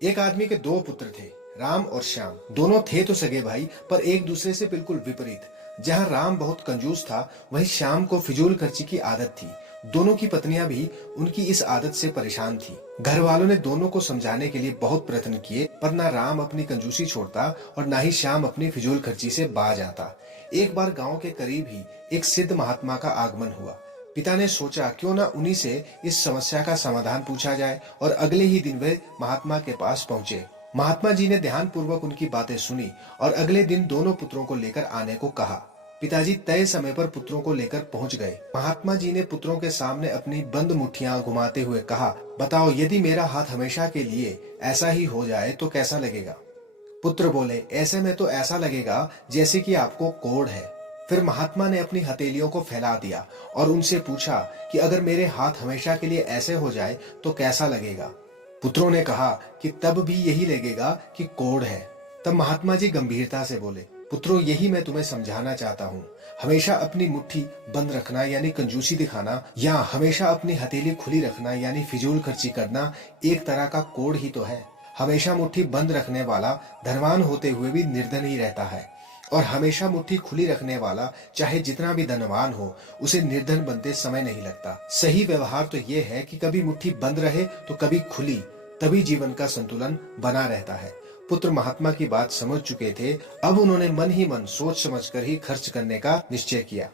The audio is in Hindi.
एक आदमी के दो पुत्र थे, राम और श्याम। दोनों थे तो सगे भाई, पर एक दूसरे से बिल्कुल विपरीत। जहाँ राम बहुत कंजूस था, वहीं श्याम को फिजूल खर्ची की आदत थी। दोनों की पत्नियां भी उनकी इस आदत से परेशान थी। घर वालों ने दोनों को समझाने के लिए बहुत प्रयत्न किए, पर ना राम अपनी कंजूसी छोड़ता और ना ही श्याम अपनी फिजूल खर्ची से बाज आता। एक बार गांव के करीब ही एक सिद्ध महात्मा का आगमन हुआ। पिता ने सोचा क्यों ना उन्हीं से इस समस्या का समाधान पूछा जाए, और अगले ही दिन वे महात्मा के पास पहुंचे। महात्मा जी ने ध्यान पूर्वक उनकी बातें सुनी और अगले दिन दोनों पुत्रों को लेकर आने को कहा। पिताजी तय समय पर पुत्रों को लेकर पहुंच गए। महात्मा जी ने पुत्रों के सामने अपनी बंद मुट्ठियां घुमाते हुए कहा, बताओ, यदि मेरा हाथ हमेशा के लिए ऐसा ही हो जाए तो कैसा लगेगा? पुत्र बोले, ऐसे में तो ऐसा लगेगा जैसे कि आपको कोढ़ है। फिर महात्मा ने अपनी हथेलियों को फैला दिया और उनसे पूछा कि अगर मेरे हाथ हमेशा के लिए ऐसे हो जाए तो कैसा लगेगा? पुत्रों ने कहा कि तब भी यही लगेगा कि कोढ़ है। तब महात्मा जी गंभीरता से बोले, पुत्रों, यही मैं तुम्हें समझाना चाहता हूँ। हमेशा अपनी मुट्ठी बंद रखना यानी कंजूसी दिखाना, या हमेशा अपनी हथेली खुली रखना यानी फिजूल खर्ची करना एक तरह का कोढ़ ही तो है। हमेशा मुट्ठी बंद रखने वाला धनवान होते हुए भी निर्धन ही रहता है, और हमेशा मुट्ठी खुली रखने वाला चाहे जितना भी धनवान हो, उसे निर्धन बनते समय नहीं लगता। सही व्यवहार तो ये है कि कभी मुट्ठी बंद रहे तो कभी खुली, तभी जीवन का संतुलन बना रहता है। पुत्र महात्मा की बात समझ चुके थे। अब उन्होंने मन ही मन सोच समझकर ही खर्च करने का निश्चय किया।